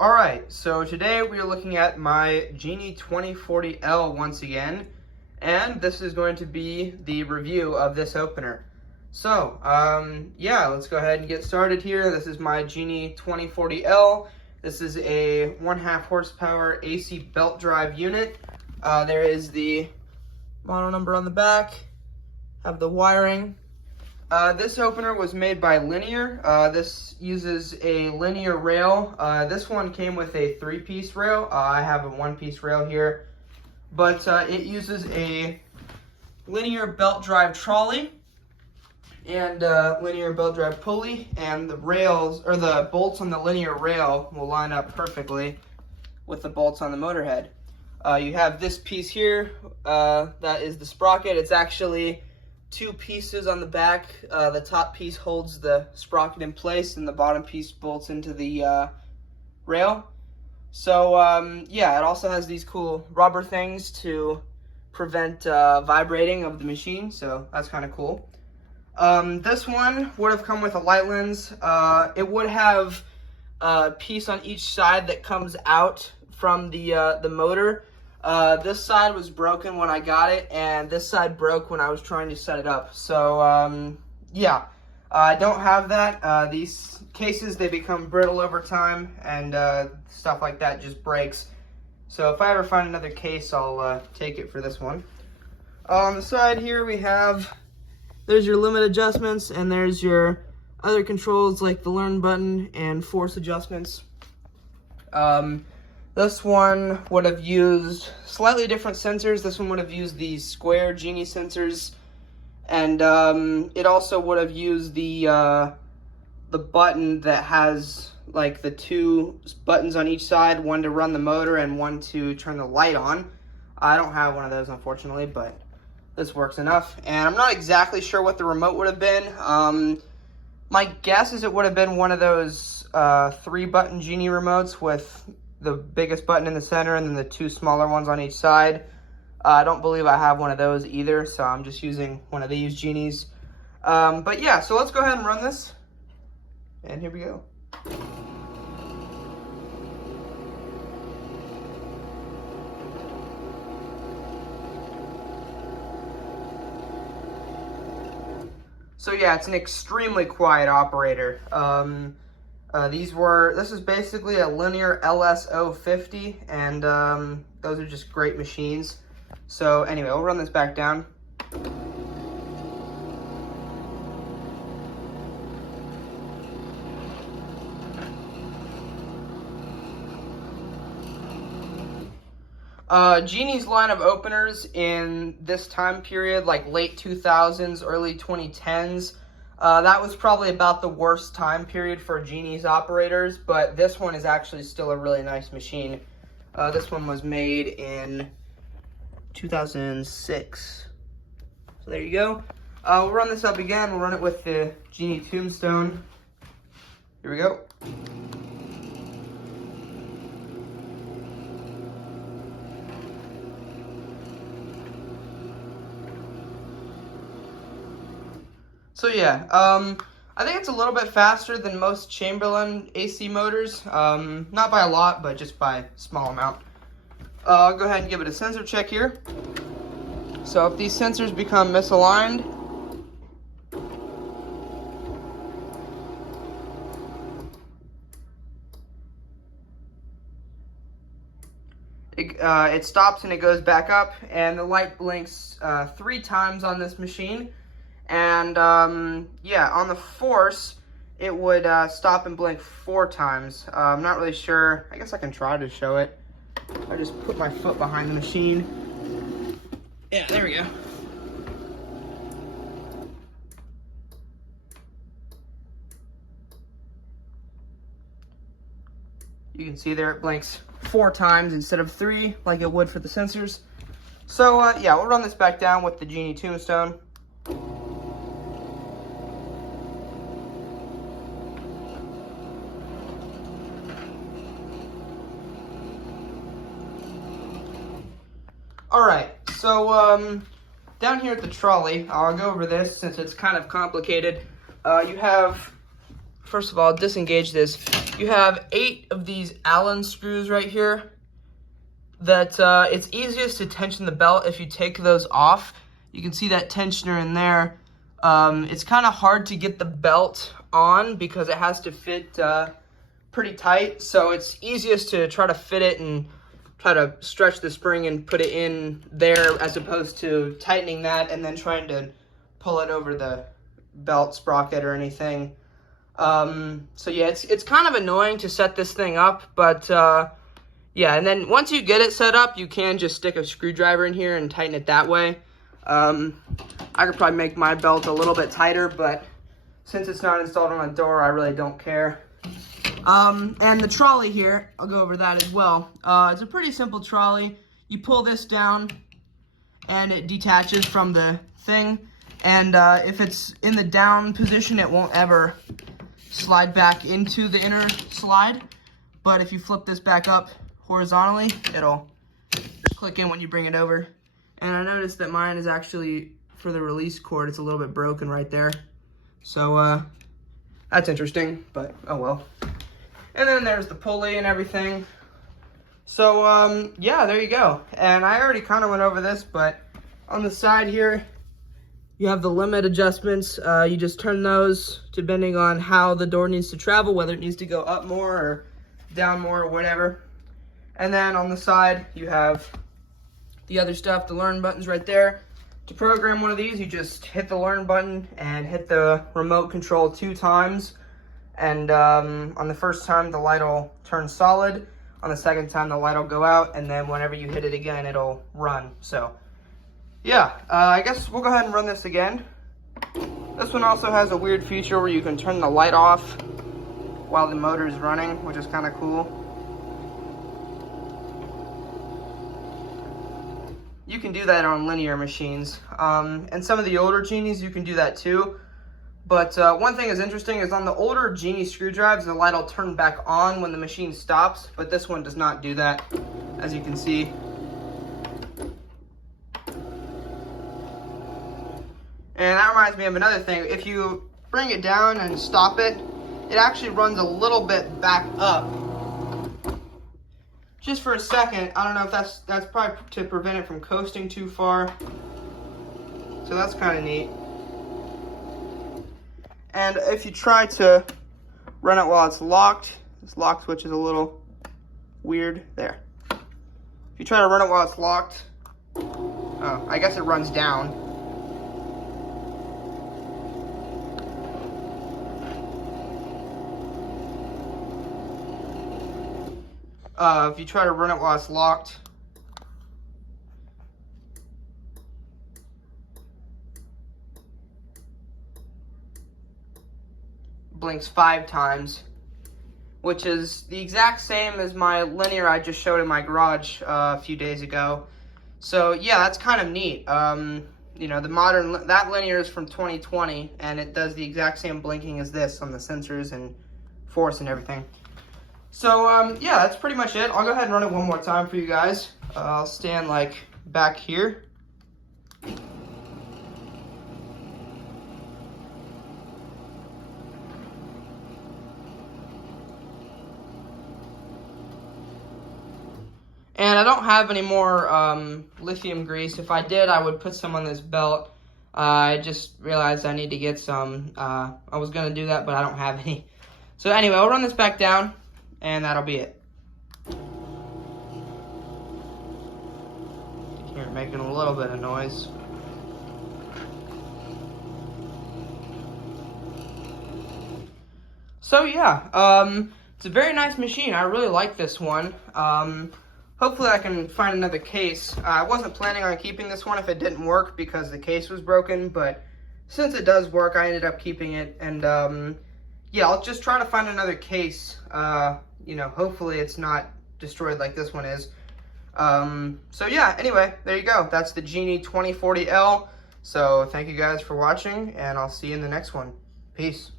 Alright, so today we are looking at my Genie 2040L once again, and this is going to be the review of this opener. So, yeah, let's go ahead and get started here. This is my Genie 2040L. This is a 1.5 horsepower AC belt drive unit. There is the model number on the back, have the wiring. This opener was made by Linear. This uses a linear rail. This one came with a 3-piece rail. I have a 1-piece rail here. But it uses a linear belt drive trolley and linear belt drive pulley. And the rails, or the bolts on the linear rail will line up perfectly with the bolts on the motor head. You have this piece here. That is the sprocket. It's actually 2 pieces on the back. The top piece holds the sprocket in place and the bottom piece bolts into the rail. So yeah, it also has these cool rubber things to prevent vibrating of the machine, so that's kind of cool. This one would have come with a light lens. It would have a piece on each side that comes out from the motor. This side was broken when I got it, and this side broke when I was trying to set it up. So, yeah, I don't have that. These cases, they become brittle over time, and stuff like that just breaks. So if I ever find another case, I'll take it for this one. On the side here, we have, there's your limit adjustments, and there's your other controls like the learn button and force adjustments. This one would have used slightly different sensors. This one would have used the square Genie sensors, and it also would have used the button that has like the 2 buttons on each side, one to run the motor and one to turn the light on. I don't have one of those, unfortunately, but this works enough. And I'm not exactly sure what the remote would have been. My guess is it would have been one of those 3-button Genie remotes with the biggest button in the center and then the 2 smaller ones on each side. I don't believe I have one of those either, so I'm just using one of these Genies. But yeah, so let's go ahead and run this. And here we go. So yeah, it's an extremely quiet operator. This is basically a Linear LS050, and those are just great machines. So anyway, we'll run this back down. Genie's line of openers in this time period, like late 2000s, early 2010s, that was probably about the worst time period for Genie's operators, but this one is actually still a really nice machine. This one was made in 2006. So there you go. We'll run this up again. We'll run it with the Genie Tombstone. Here we go. So yeah, I think it's a little bit faster than most Chamberlain AC motors. Not by a lot, but just by a small amount. I'll go ahead and give it a sensor check here. So if these sensors become misaligned, it stops and it goes back up, and the light blinks 3 times on this machine. And yeah, on the force, it would stop and blink 4 times. I'm not really sure. I guess I can try to show it. I just put my foot behind the machine. Yeah, there we go. You can see there it blinks 4 times instead of 3 like it would for the sensors. So yeah, we'll run this back down with the Genie Tombstone. Alright, so down here at the trolley, I'll go over this since it's kind of complicated. You have, first of all, disengage this. you have 8 of these Allen screws right here that it's easiest to tension the belt if you take those off. You can see that tensioner in there. It's kind of hard to get the belt on because it has to fit pretty tight, so it's easiest to try to fit it and try to stretch the spring and put it in there as opposed to tightening that and then trying to pull it over the belt sprocket or anything. So yeah, it's kind of annoying to set this thing up, but yeah, and then once you get it set up, you can just stick a screwdriver in here and tighten it that way. I could probably make my belt a little bit tighter, but since it's not installed on a door, I really don't care. And the trolley here, I'll go over that as well. It's a pretty simple trolley. You pull this down and it detaches from the thing. And if it's in the down position, it won't ever slide back into the inner slide. But if you flip this back up horizontally, it'll click in when you bring it over. And I noticed that mine is actually, for the release cord, it's a little bit broken right there. So that's interesting, but oh well. And then there's the pulley and everything. So yeah, there you go. And I already kind of went over this, but on the side here, you have the limit adjustments. You just turn those depending on how the door needs to travel, whether it needs to go up more or down more or whatever. And then on the side, you have the other stuff, the learn buttons right there. To program one of these, you just hit the learn button and hit the remote control 2 times. And on the first time, the light will turn solid. On the second time, the light will go out. And then whenever you hit it again, it'll run. So yeah, I guess we'll go ahead and run this again. This one also has a weird feature where you can turn the light off while the motor is running, which is kind of cool. You can do that on linear machines. And some of the older Genies, you can do that too. But one thing is interesting is on the older Genie screwdrives, the light will turn back on when the machine stops, but this one does not do that, as you can see. And that reminds me of another thing. If you bring it down and stop it, it actually runs a little bit back up. Just for a second. I don't know if that's probably to prevent it from coasting too far. So that's kind of neat. And if you try to run it while it's locked, this lock switch is a little weird. There. If you try to run it while it's locked, oh, I guess it runs down. If you try to run it while it's locked, blinks 5 times, which is the exact same as my linear I just showed in my garage a few days ago. So yeah, that's kind of neat. You know, that linear is from 2020, and it does the exact same blinking as this on the sensors and force and everything. So yeah, that's pretty much it. I'll go ahead and run it one more time for you guys. I'll stand like back here. And I don't have any more lithium grease. If I did, I would put some on this belt. I just realized I need to get some. I was going to do that, but I don't have any. So anyway, I'll run this back down, and that'll be it. Here, making a little bit of noise. So yeah, it's a very nice machine. I really like this one. Hopefully I can find another case. I wasn't planning on keeping this one if it didn't work because the case was broken, but since it does work, I ended up keeping it. And yeah, I'll just try to find another case. You know, hopefully it's not destroyed like this one is. So yeah, anyway, there you go. That's the Genie 2040L. So thank you guys for watching, and I'll see you in the next one. Peace.